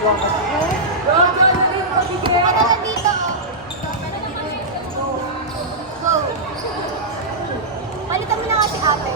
Padala dito. Go. Palitan mo na kasi ate.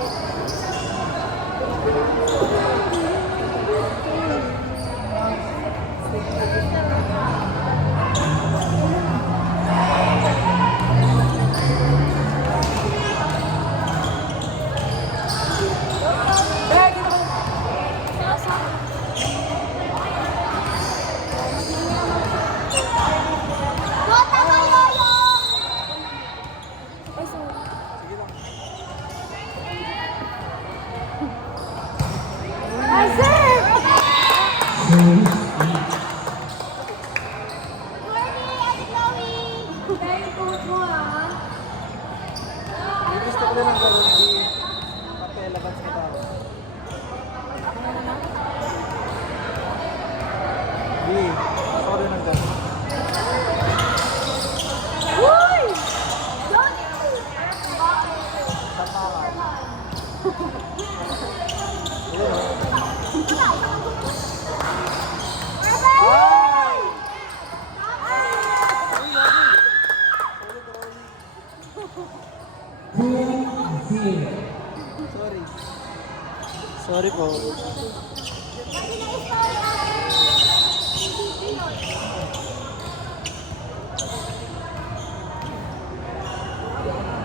Sorry po.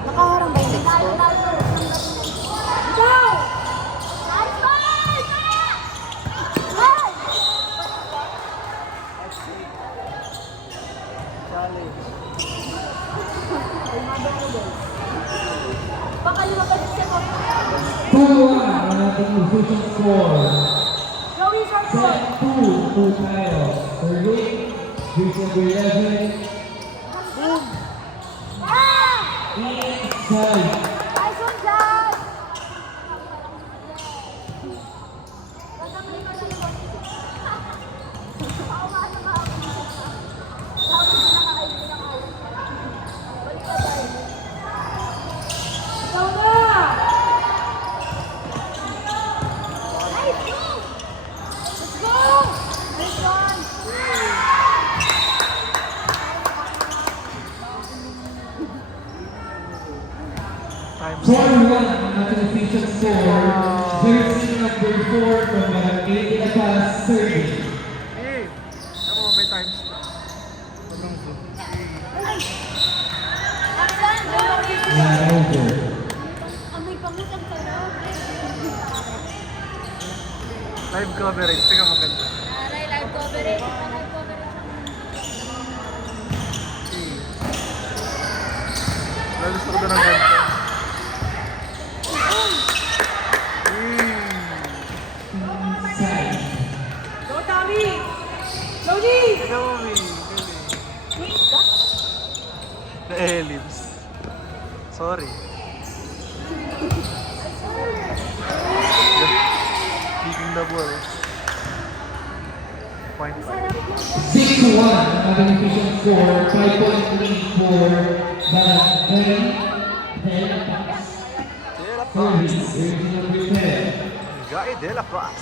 Nakaharang ba yung next ko? Go! Baka lumabas siya ko. 2-1 ang ating official score. Joey Sarko. Set 2 to tayo. Serving, Division 11. Inside. Tyson dyan! Ikaw na! Let's go! Nice one! 4-1 ang ating official score. Jersey number 4 from Barangay de La Paz, serving. Eh, ako may times. Anong zoom? Yan, over. Amoy pamutang ka na. Live coverage, tingnan maganda. Aray, live coverage. Live coverage. Eh. Lalos ako doon ng ganito. Inside. Go, Tommy! Jody! Tingnan mo, May. The ellipse. Sorry. Kicking the ball. Point 6-1 ang ating official score. 5-point lead for Barangay de La Paz. De La Serving, Paz. jersey number 10. Guy De La Paz.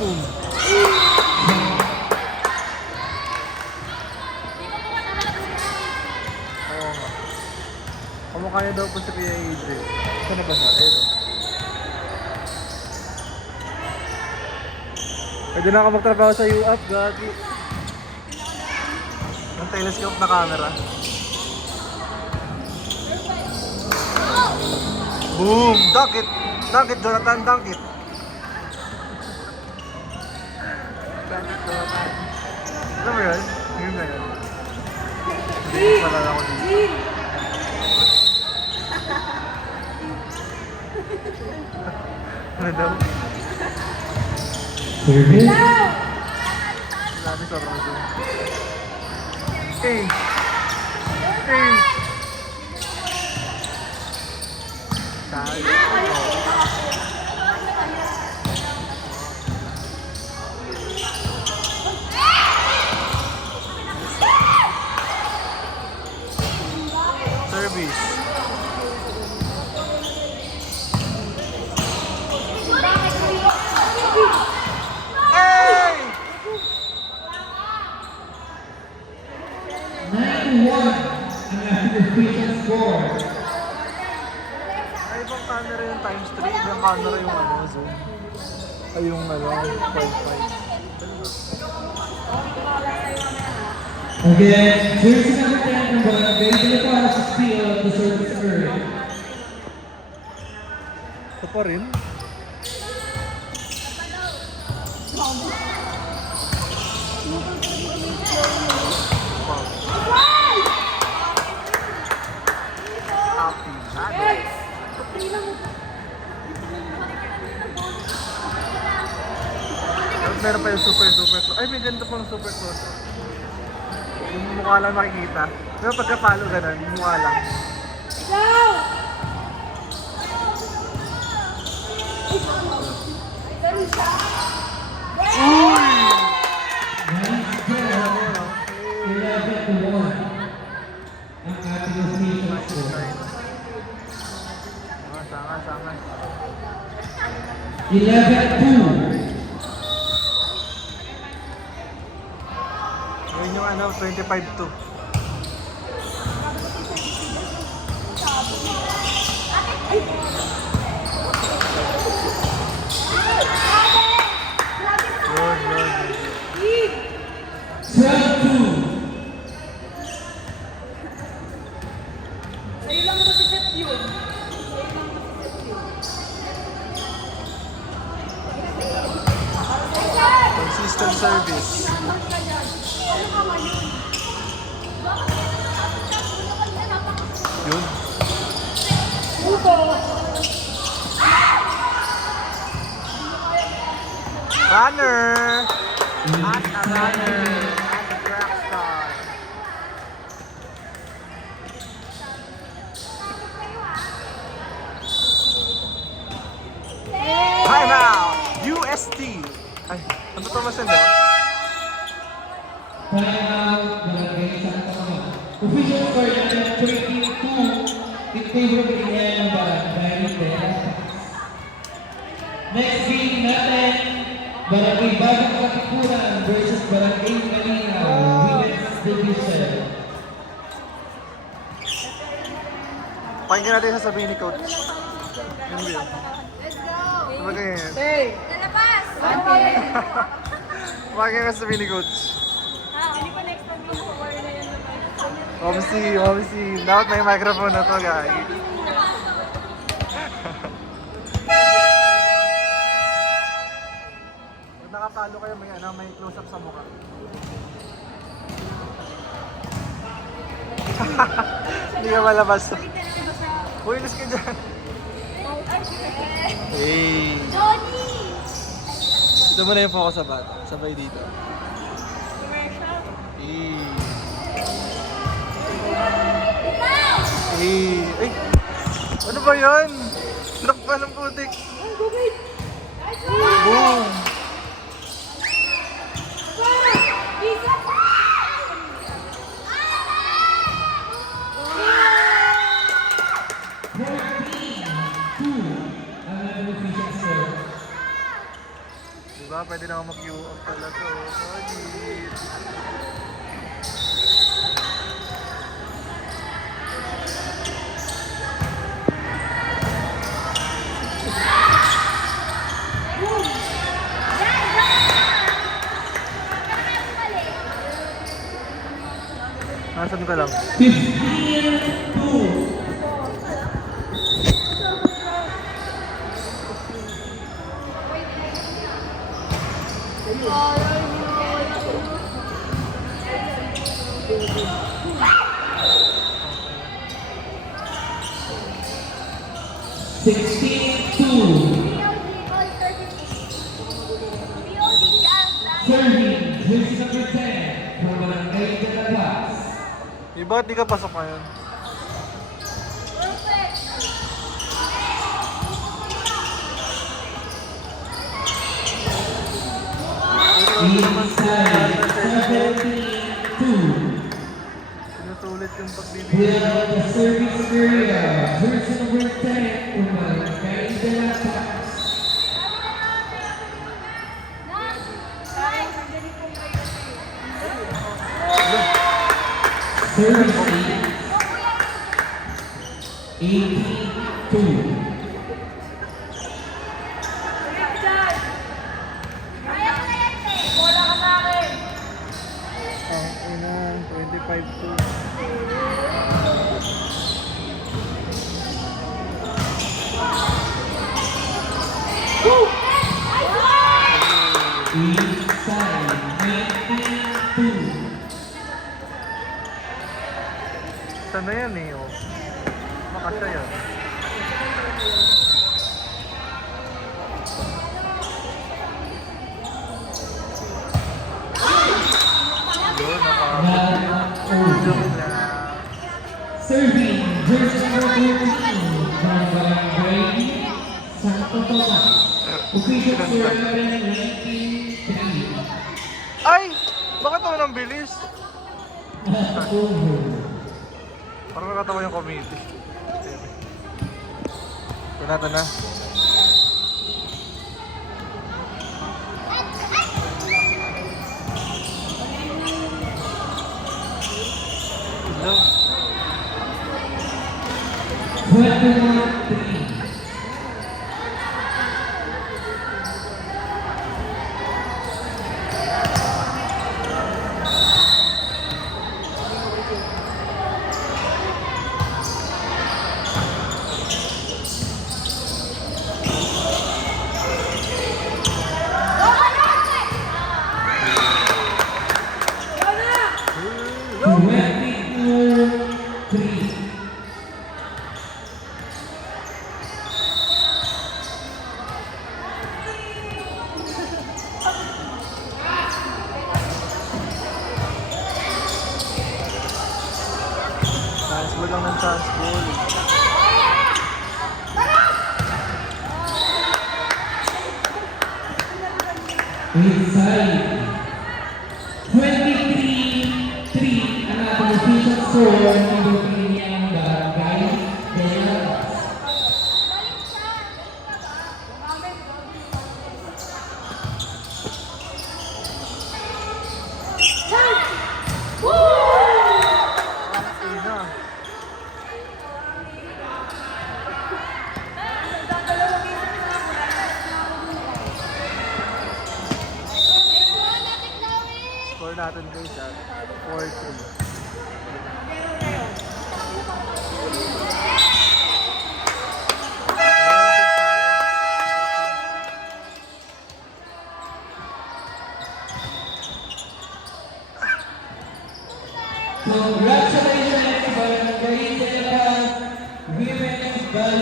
Boom. Oo nga. Kamukha niya daw po sa Kuya Adriel. Saan na ba siya? Ayun. Pwede na ako magtrabaho sa UAP, gagi. Ang telescope na camera. Boom! Dunk it! Dunk it, Jonathan! Dunk it! Dunk it, Jonathan. Alam mo yun? Yun na yun. Hindi ko pala ako dito. Ano daw? Serving. Sinabi sa Rodo. Hey! Hey! Tayo. Service. yung camera yung ano, zoom. Ay, yung ano, wifi. Again, jersey number 10 from Barangay de La Paz, steal the service earned. Ito pa rin. Happy. Meron pa yung super close. Ay, may ganito pang super close. Yung mukha lang makikita. Pero pagka-follow ganun, yung mukha lang. Uy! Nice job. 11-1. Ang ating official score. Sama. 11-2. Yun yung ano, 25-2. Yun. 12-2. Sa'yo lang masiset yun. Consistent service. Yun. Runner! At a runner! At a track star! Time out! UST! Ay, ano to mas yun, Timeout, Barangay Santa Mama. Official score natin 22 in favor of the Barangay de La Paz. Next game natin, Barangay Bagong Katipunan versus Barangay Malinaw, Women's Division. Pakinggan natin sasabihin ni Coach. Yun yun. Let's go! Sabagay yun. Lalabas! Pakinggan ka sasabihin ni Coach. Hindi pa next time yung power na yan naman. Obviously. Dapat may microphone na to, guys. Kung nakapalo kayo, may close-up sa mukha. Hindi ka malabas. Builis ka dyan. Hey! Johnny! Ito mo na yung focus sa bata. Sabay dito. Hey! Ay! Ano ba yan? Nakpa ng putik. Boom! Diba? Pwede na ako mag-queue up talaga. Solid! Nasaan ka lang? 15-2. Serving, jersey number 10 from Barangay de La Paz. Bakit di ka pasok ngayon? Inside, 17-2. Sinusulit yung pagbibigay. With the service area, jersey number 10 from Barangay de La Paz. Service 18-2. Inside, 19-2. Sana yan eh, oh. Makasya yan. Yun, Not over. Joke lang. Serving, jersey number 13 from Barangay Santo Tomas. Official score number 19-3. Ay! Bakit naman ang bilis? Not over. Parang nakatawa yung committee. Ito na. Hello. 21-3. Hello. 22-3. Chance ball lang ng chance ball. Inside. 23-3 ang ating official score ng Bukiniang Barangay Delaras. Ina. Score natin guys at 4-3. Congratulations!